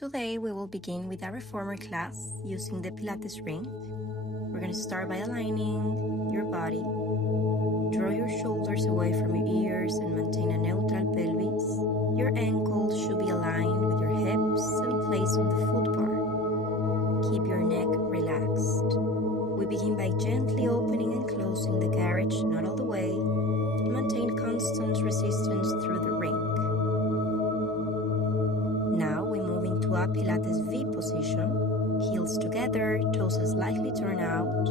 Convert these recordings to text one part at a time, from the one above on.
Today we will begin with a reformer class using the Pilates ring. We're going to start by aligning your body. Draw your shoulders away from your ears and maintain a neutral pelvis. Your ankles should be aligned with your hips and placed on the foot bar. Keep your neck relaxed. We begin by gently opening and closing the carriage, not all the way. Maintain constant resistance through the ring. Now we move into a Pilates V position. Heels together, toes slightly turned out.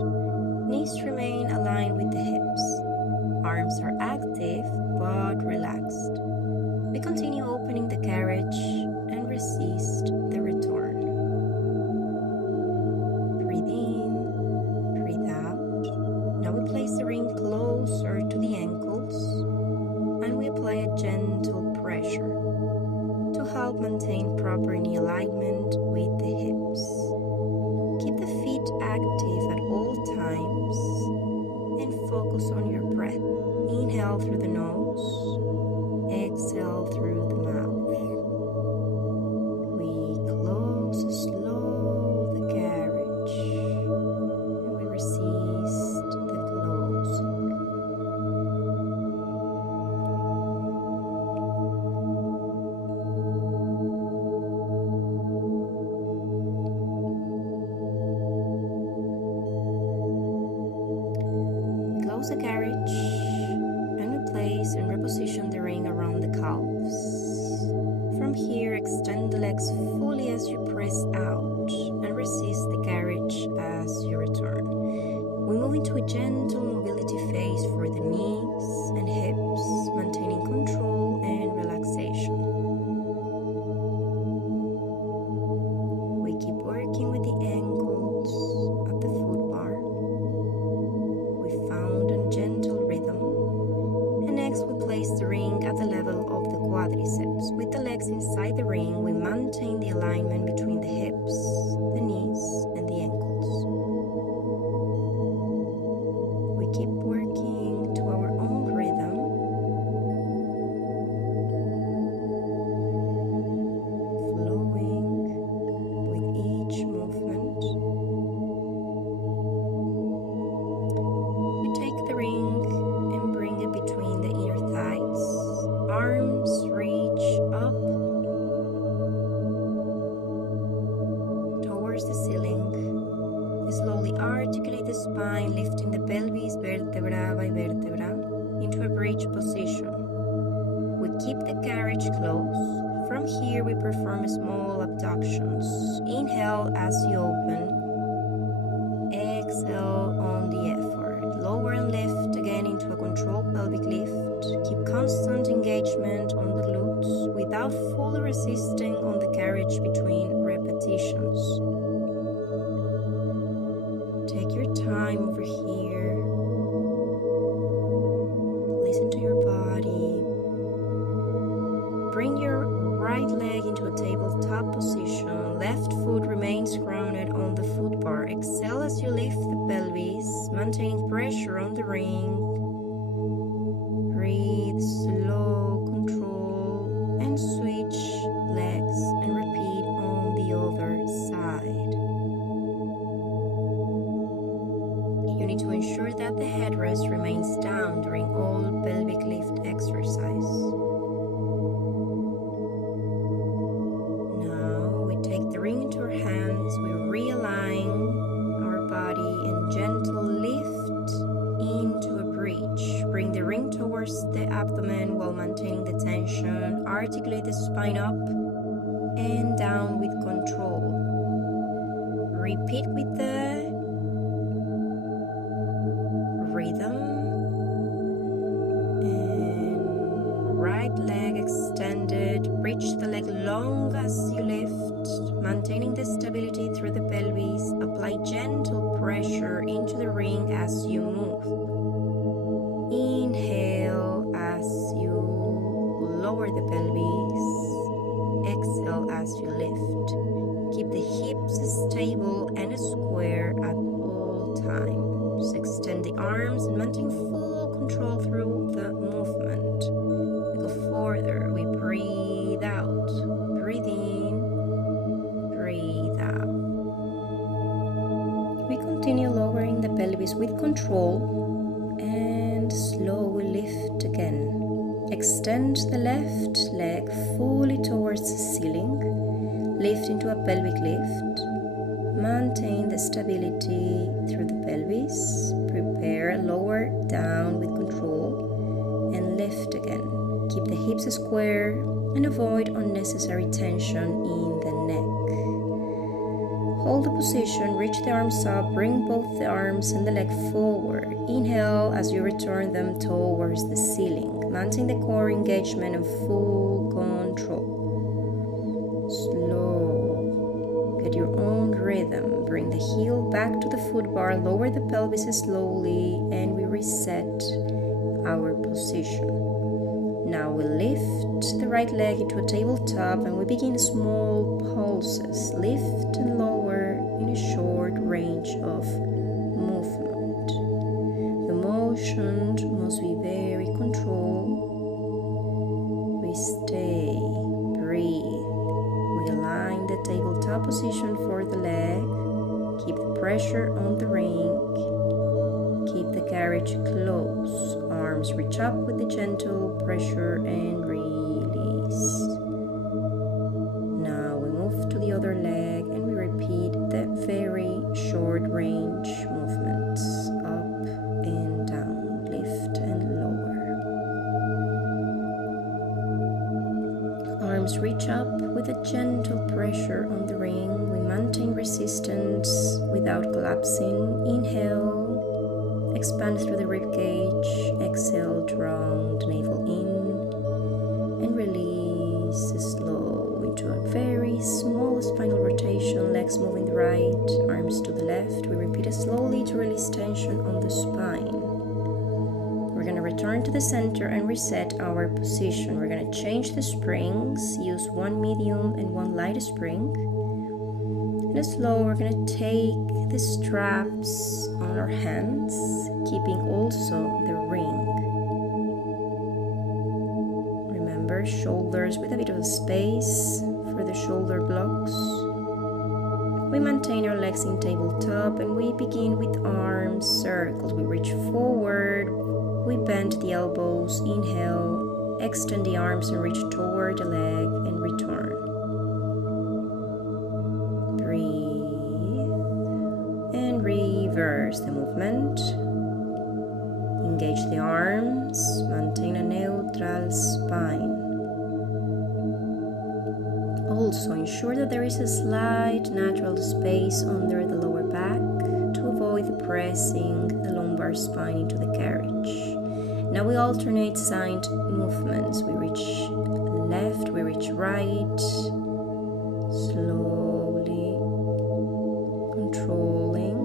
Knees remain aligned with the hips. Arms are active but relaxed. We continue opening the carriage and resist the return. Breathe in, breathe out. Now we place the ring closer to the ankles and we apply a gentle pressure to help maintain proper knee alignment with the hips. Keep the feet active at all times and focus on your breath. Inhale through the nose, exhale through the mouth. We close slow the carriage and we resist the closing. Close the carriage and replace and reposition the ring around the calves. From here, extend the legs fully as you press out and resist the carriage as you return. We move into a gentle mobility phase for the knees and hips, maintaining control and relaxation. We keep working with the ankles of the foot bar. We found a gentle rhythm. And next we place the ring at the level of the quadriceps. With the legs inside the ring, we maintain the alignment between the hips, the knees, and the ankles. We keep working to our own rhythm. Flowing with each movement. We take the ring and bring it between the inner thighs. Arms reach up towards the ceiling. Slowly articulate the spine, lifting the pelvis vertebra by vertebra into a bridge position. We keep the carriage closed. From here we perform small abductions. Inhale as you open. Exhale on the effort. Lower and lift again into a controlled pelvic lift. Keep constant engagement on the glutes without fully resisting on the carriage between repetitions. Take your time over here. Listen to your body. Bring your right leg into a tabletop position. Left foot remains grounded on the foot bar. Exhale as you lift the pelvis, maintaining pressure on the ring. Breathe, slow, control, and switch legs and repeat on the other side. You need to ensure that the headrest remains down during all pelvic lift exercise. Now we take the ring into our hands, we realign our body and gentle lift into a bridge. Bring the ring towards the abdomen while maintaining the tension. Articulate the spine up and down with control. Repeat with the rhythm. And right leg extended. Bridge the leg long as you lift, maintaining the stability through the pelvis. Apply gentle pressure into the ring as you move. Inhale as you lower the pelvis. Exhale as you lift. Keep the hips stable and square at all times. Extend the arms and maintain full control through the movement. We go further. We breathe out. Breathe in. release with control and slowly lift again. Extend the left leg fully towards the ceiling. Lift into a pelvic lift. Maintain the stability through the pelvis. Prepare lower down with control and lift again. Keep the hips square and avoid unnecessary tension in the neck. Hold the position, reach the arms up, bring both the arms and the leg forward. Inhale as you return them towards the ceiling. Maintain the core engagement and full control. Slow. Get your own rhythm. Bring the heel back to the foot bar, lower the pelvis slowly, and we reset our position. Now we lift the right leg into a tabletop and we begin small pulses. Lift and lower in a short range of movement. The motion must be very controlled. We stay, breathe. We align the tabletop position for the leg. Keep the pressure on the ring. Keep the carriage close. Arms reach up with the gentle pressure and release. Now we move to the other leg and we repeat the very short range movements. Up and down, lift and lower. Arms reach up with a gentle pressure on the ring. We maintain resistance without collapsing. Inhale. Expand through the rib cage. Exhale, round navel in and release slow into a very small spinal rotation. Legs moving the right, arms to the left. We repeat it slowly to release tension on the spine. We're going to return to the center and reset our position. We're going to change the springs. Use one medium and one light spring. And slow, we're going to take the straps on our hands, keeping also the ring. Remember, shoulders with a bit of space for the shoulder blocks. We maintain our legs in tabletop and we begin with arms circles. We reach forward, we bend the elbows, inhale, extend the arms and reach toward the leg and return. And reverse the movement. Engage the arms, maintain a neutral spine. Also ensure that there is a slight natural space under the lower back to avoid pressing the lumbar spine into the carriage. Now we alternate side movements. We reach left, we reach right, slowly, controlling.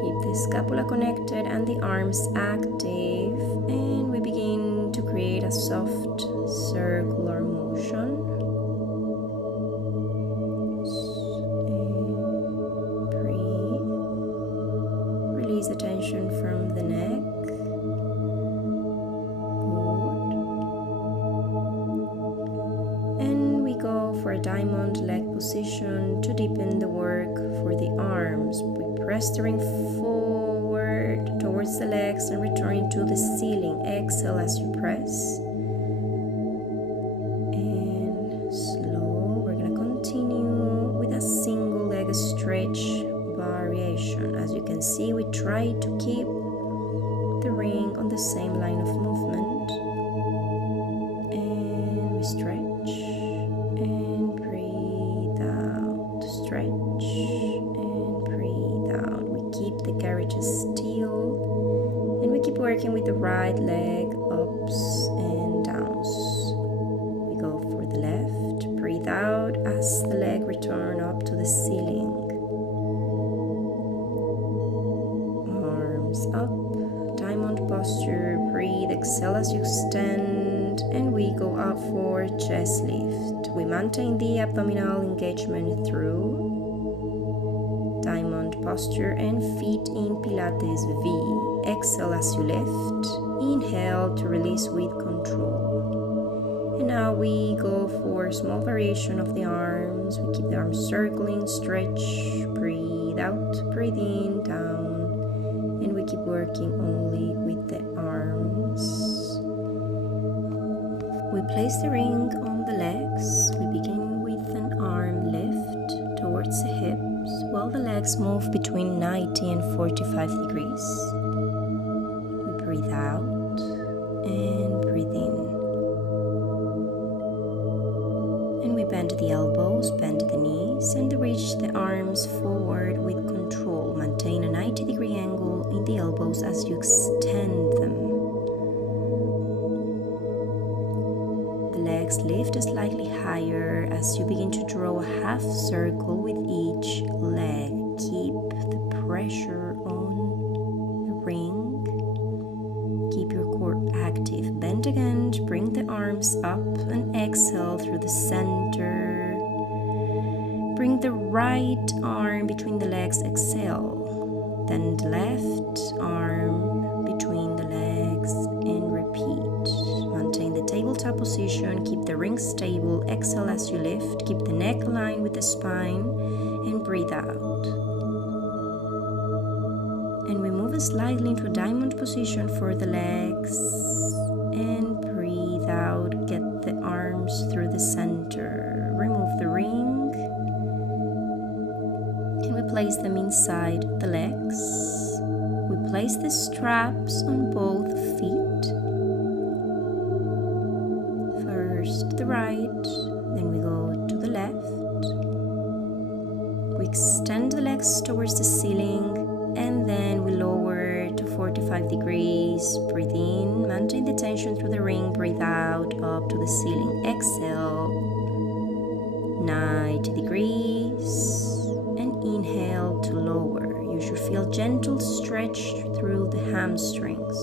Keep the scapula connected and the arms active, and we begin to create a soft circular motion. Breathe. Release the tension from the neck. Good. And we go for a diamond leg position to deepen the work for the arms. We press the ring forward towards the legs and return to the ceiling. Exhale as you press. And slow. We're going to continue with a single leg stretch variation. As you can see, we try to keep the ring on the same line of movement. And we stretch and breathe out. Stretch and breathe out. We keep the carriage still and we keep working with the right leg, ups and downs. We go for the left. Breathe out as the leg return up to the ceiling. Arms up, diamond posture. Breathe, exhale as you extend, and we go up for chest lift. We maintain the abdominal engagement through diamond posture and feet in Pilates V. Exhale as you lift. Inhale to release with control. And now we go for a small variation of the arms. We keep the arms circling, stretch, breathe out. Breathe in, down, and we keep working only with the arms. We place the ring on the legs. We begin with an arm lift towards the hips while the legs move between 90 and 45 degrees. We breathe out and breathe in. And we bend the elbows, bend the knees, and reach the arms forward with control. Maintain a 90-degree angle in the elbows as you extend them. Legs lift slightly higher as you begin to draw a half circle with each leg. Keep the pressure on the ring. Keep your core active. Bend again, bring the arms up and exhale through the center. Bring the right arm between the legs, exhale. Then the left arm between the legs and repeat. Maintain the tabletop position, keep the ring stable, exhale as you lift, keep the neck aligned with the spine, and breathe out. And we move slightly into a diamond position for the legs, and breathe out, get the arms through the center. Remove the ring, and we place them inside the legs. We place the straps on both feet. First to the right, then we go to the left. We extend the legs towards the ceiling, and then we lower to 45 degrees. Breathe in, maintain the tension through the ring, breathe out, up to the ceiling. Exhale, 90 degrees, and inhale to lower. You should feel gentle stretch through the hamstrings.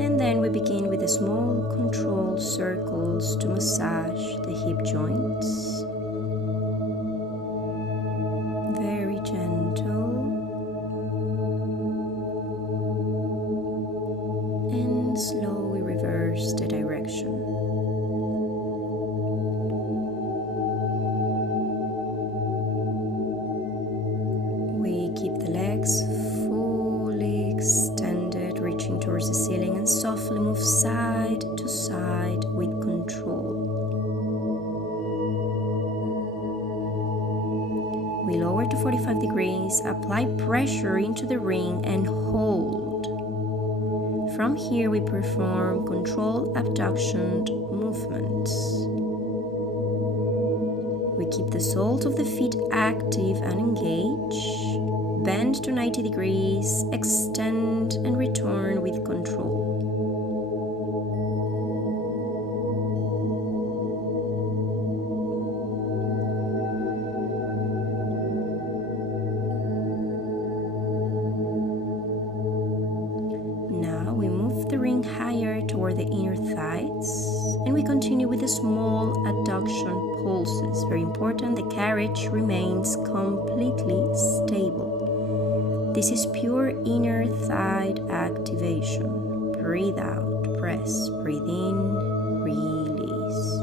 And then we begin with the small controlled circles to massage the hip joints. Very gentle. And slowly reverse the direction. We keep the legs fully extended, reaching towards the ceiling, and softly move side to side with control. We lower to 45 degrees, apply pressure into the ring and hold. From here we perform controlled abduction movements. We keep the soles of the feet active and engaged. Bend to 90 degrees, extend and return with control. Now we move the ring higher toward the inner thighs, and we continue with the small adduction pulses. Very important, the carriage remains completely stable. This is pure inner thigh activation. Breathe out, press, breathe in, release.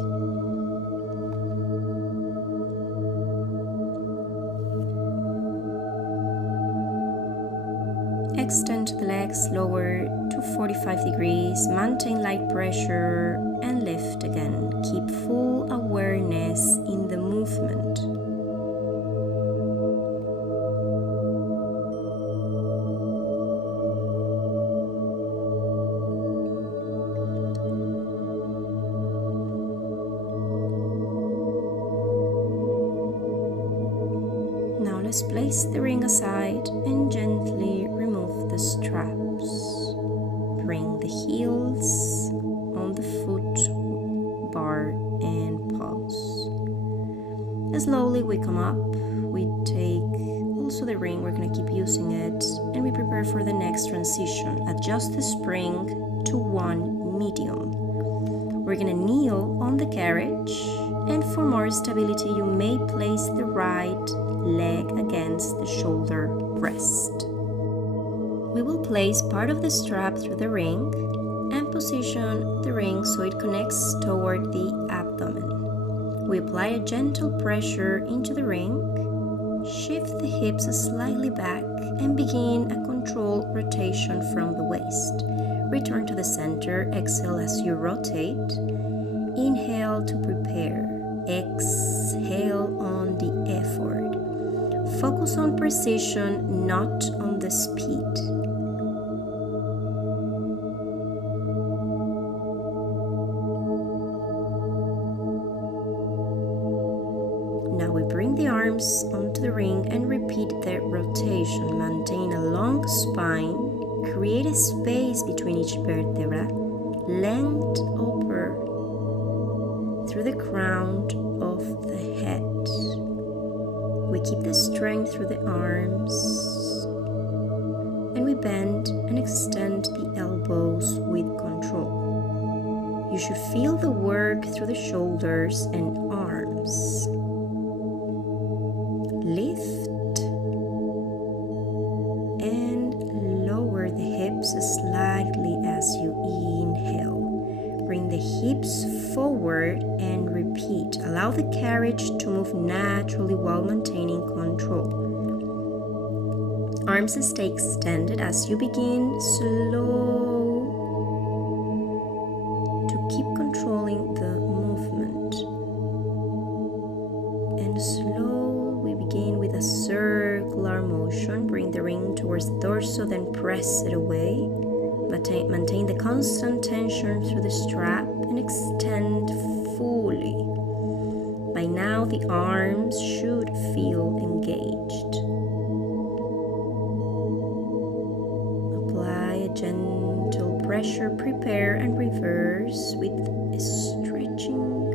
Extend the legs lower to 45 degrees, maintain light pressure and lift again. Keep full awareness in the movement. Now let's place the ring aside and gently remove the straps. Bring the heels on the foot bar and pause. Slowly we come up, we take also the ring, we're going to keep using it, and we prepare for the next transition. Adjust the spring to 1 medium. We're going to kneel on the carriage, and for more stability you may place the right leg against the shoulder rest. We will place part of the strap through the ring and position the ring so it connects toward the abdomen. We apply a gentle pressure into the ring Shift the hips slightly back and begin a controlled rotation from the waist. Return to the center, exhale as you rotate. Inhale to prepare. Exhale on the effort. Focus on precision, not on the speed. Now we bring the arms onto the ring and repeat the rotation. Maintain a long spine. Create a space between each vertebra. Length upper through the crown of the head. We keep the strength through the arms. And we bend and extend the elbows with control. You should feel the work through the shoulders and arms. Lift and lower the hips slightly as you inhale. Bring the hips forward and repeat. Allow the carriage to move naturally while maintaining control. Arms stay extended as you begin slow to keep controlling the movement. And slow. Begin with a circular motion. Bring the ring towards the torso, then press it away. Maintain the constant tension through the strap and extend fully. By now, the arms should feel engaged. Apply a gentle pressure. Prepare and reverse with stretching.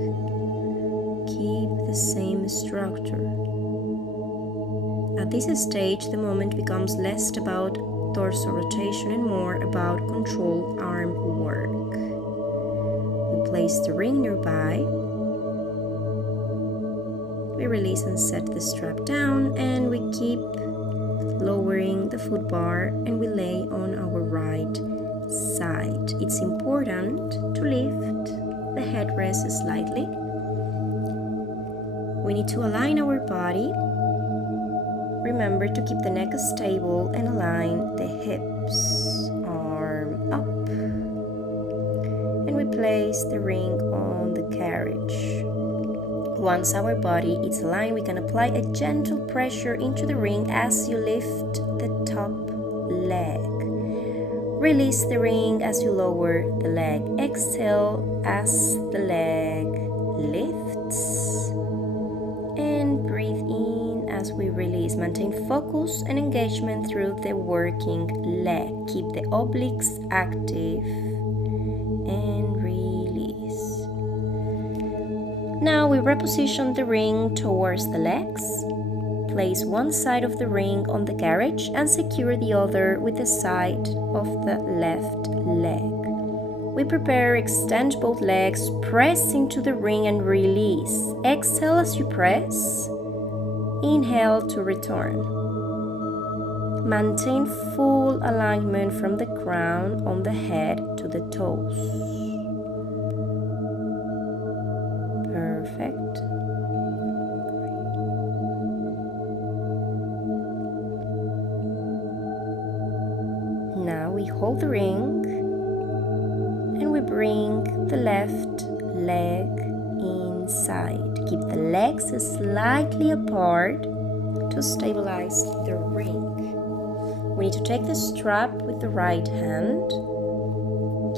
Keep the same structure. At this stage, the movement becomes less about torso rotation and more about controlled arm work. We place the ring nearby. We release and set the strap down, and we keep lowering the foot bar, and we lay on our right side. It's important to lift the headrest slightly. We need to align our body. Remember to keep the neck stable and align the hips, arm up. And we place the ring on the carriage. Once our body is aligned, we can apply a gentle pressure into the ring as you lift the top leg. Release the ring as you lower the leg. Exhale as the leg lifts. And breathe in as we release. Maintain focus and engagement through the working leg. Keep the obliques active and release. Now we reposition the ring towards the legs. Place one side of the ring on the carriage and secure the other with the side of the left leg. We prepare, extend both legs, press into the ring and release. Exhale as you press. Inhale to return. Maintain full alignment from the crown on the head to the toes. Perfect. Now we hold the ring and we bring the left leg inside. Keep the legs slightly apart to stabilize the ring. We need to take the strap with the right hand.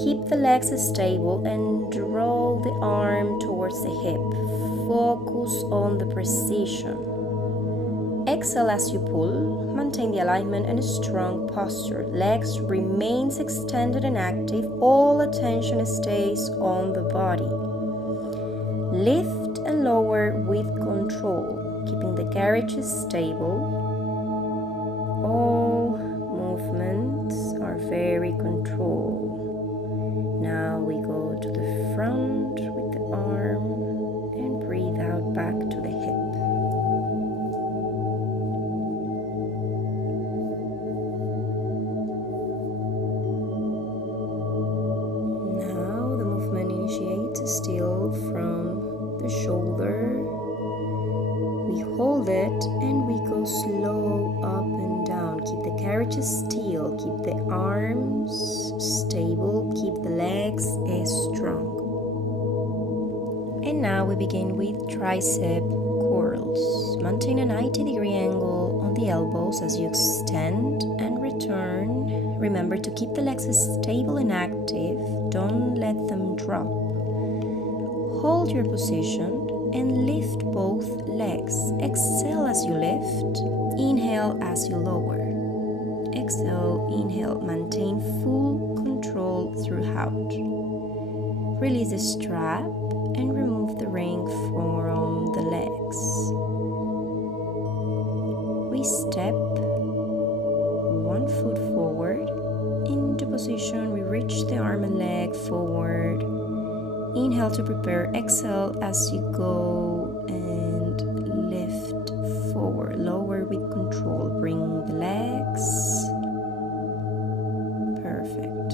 Keep the legs stable and draw the arm towards the hip. Focus on the precision. Exhale as you pull. Maintain the alignment and a strong posture. Legs remains extended and active. All attention stays on the body. Lift and lower with control, keeping the carriage stable. All movements are very controlled. Now we go to the front with the arm and breathe out back to the hip. Now the movement initiates still from the shoulder. We We hold it and we go slow up and down. Keep the carriage still, keep the arms stable, keep the legs strong. And now we begin with tricep curls. Maintain a 90-degree angle on the elbows as you extend and return. Remember to keep the legs stable and active. Don't let them drop. Hold your position and lift both legs. Exhale as you lift. Inhale as you lower. Exhale, inhale. Maintain full control throughout. Release the strap and remove the ring from the legs. We step one foot forward into position. We reach the arm and leg forward. Inhale to prepare. Exhale as you go and lift forward. Lower with control. Bring the legs. Perfect.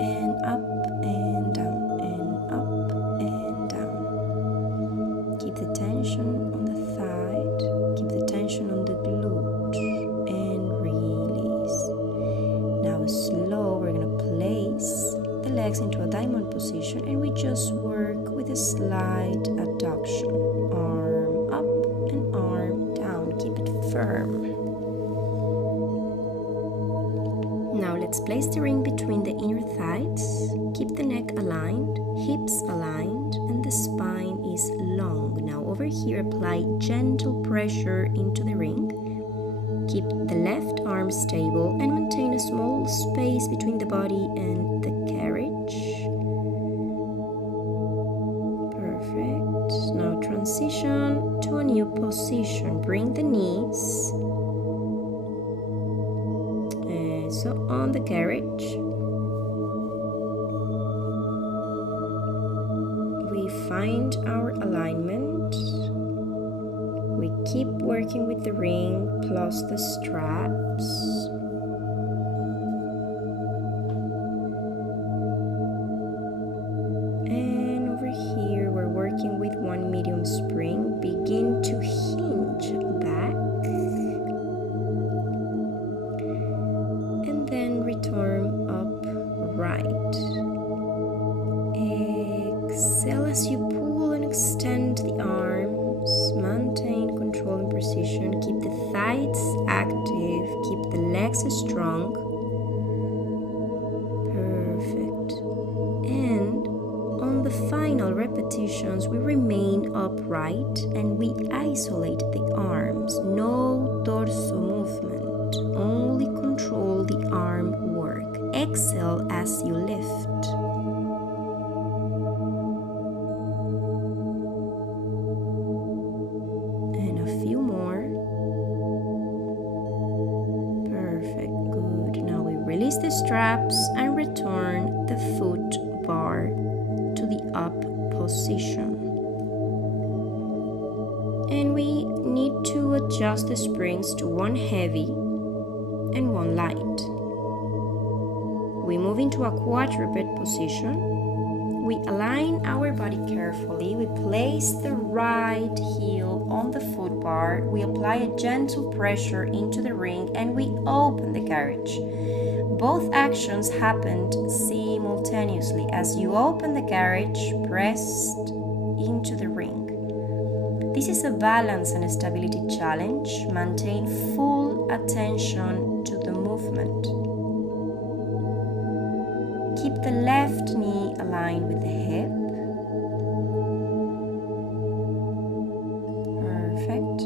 And up and down and up and down. Keep the tension on the thigh. Keep the tension on the glute and release. Now slow, we're going to place the legs into a diamond position and we just work with a slight adduction. Arm up and arm down. Keep it firm. Now let's place the ring between the inner thighs. Keep the neck aligned, hips aligned, and the spine is long. Now over here, apply gentle pressure into the ring. Keep the left arm stable and maintain a small space between the body and the carriage. Perfect. Now transition to a new position. Bring the knees. So on the carriage, we find our alignment. We keep working with the ring plus the straps. And over here, we're working with one medium spring. Begin to hinge back. And then return upright. Exhale as you pull and extend the arms. Maintain control and precision. Keep the thighs active. Keep the legs strong. Perfect. And on the final repetitions, we remain upright and we isolate the arms. No torso movement. Only control the arm work. Exhale as you lift. And a few more. Perfect, good. Now we release the straps and return the foot bar to the up position. And we need to adjust the springs to one heavy and one light. We move into a quadruped position. We align our body carefully. We place the right heel on the foot bar. We apply a gentle pressure into the ring and we open the carriage. Both actions happened simultaneously. As you open the carriage, pressed into the ring. This is a balance and stability challenge. Maintain full attention to the movement. Keep the left knee aligned with the hip. Perfect.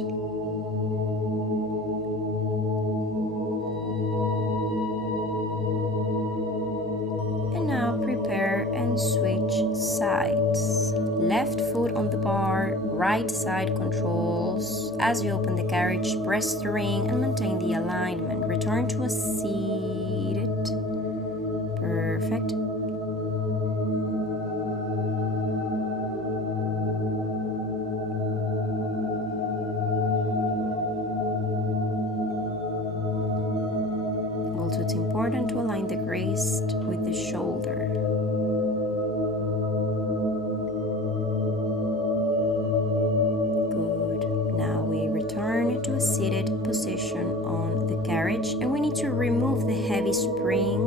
And now prepare and switch sides. Left foot on the bar, right side controls. As you open the carriage, press the ring and maintain the alignment. Return to a seated. Perfect. Also, it's important to align the wrist with the shoulder. to a seated position on the carriage, and we need to remove the heavy spring,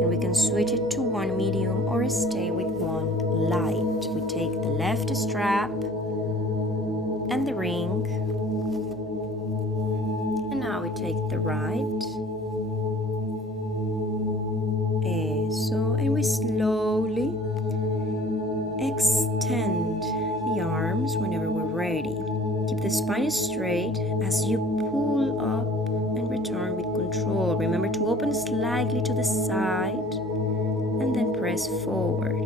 and we can switch it to one medium or stay with one light. We take the left strap and the ring, and now we take the right. And we slowly extend the arms whenever we're ready. Keep the spine straight as you pull up and return with control. Remember to open slightly to the side and then press forward.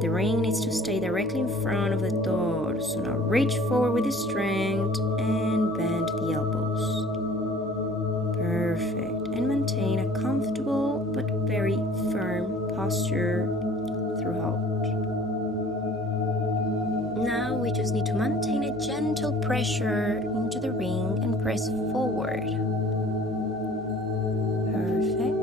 The ring needs to stay directly in front of the torso. Now reach forward with strength and bend the elbows. Perfect. And maintain a comfortable but very firm posture throughout. Now we just need to maintain a gentle pressure into the ring and press forward. Perfect.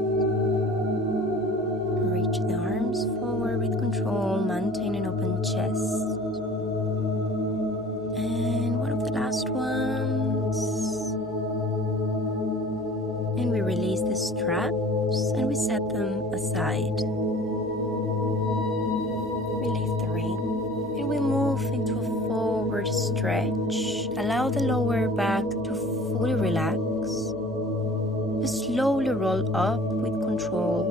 Reach the arms forward with control, maintain an open chest. And one of the last ones. And we release the straps and we set them aside. We leave the ring and we move into a forward stretch. Allow the lower back to fully relax. Slowly roll up with control.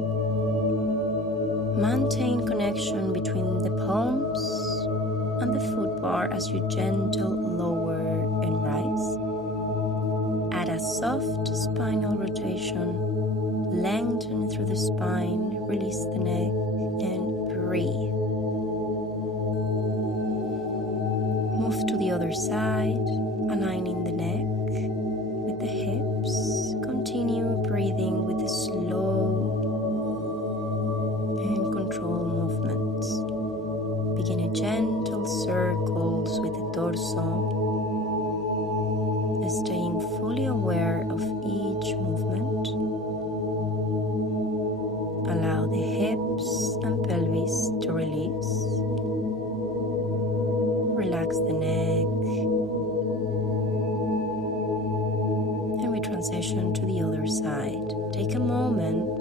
Maintain connection between the palms and the foot bar as you gentle lower and rise. Add a soft spinal rotation. Lengthen through the spine. Release the neck and breathe. Move to the other side, aligning the neck with the hips. Continue breathing with the slow and controlled movements. Begin a gentle circles with the torso, staying fully aware of each movement. Allow the hips and pelvis to release. Relax the neck. And we transition to the other side. Take a moment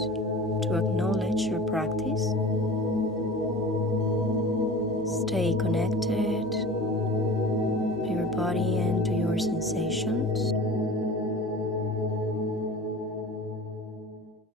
to acknowledge your practice. Stay connected to your body and to your sensations.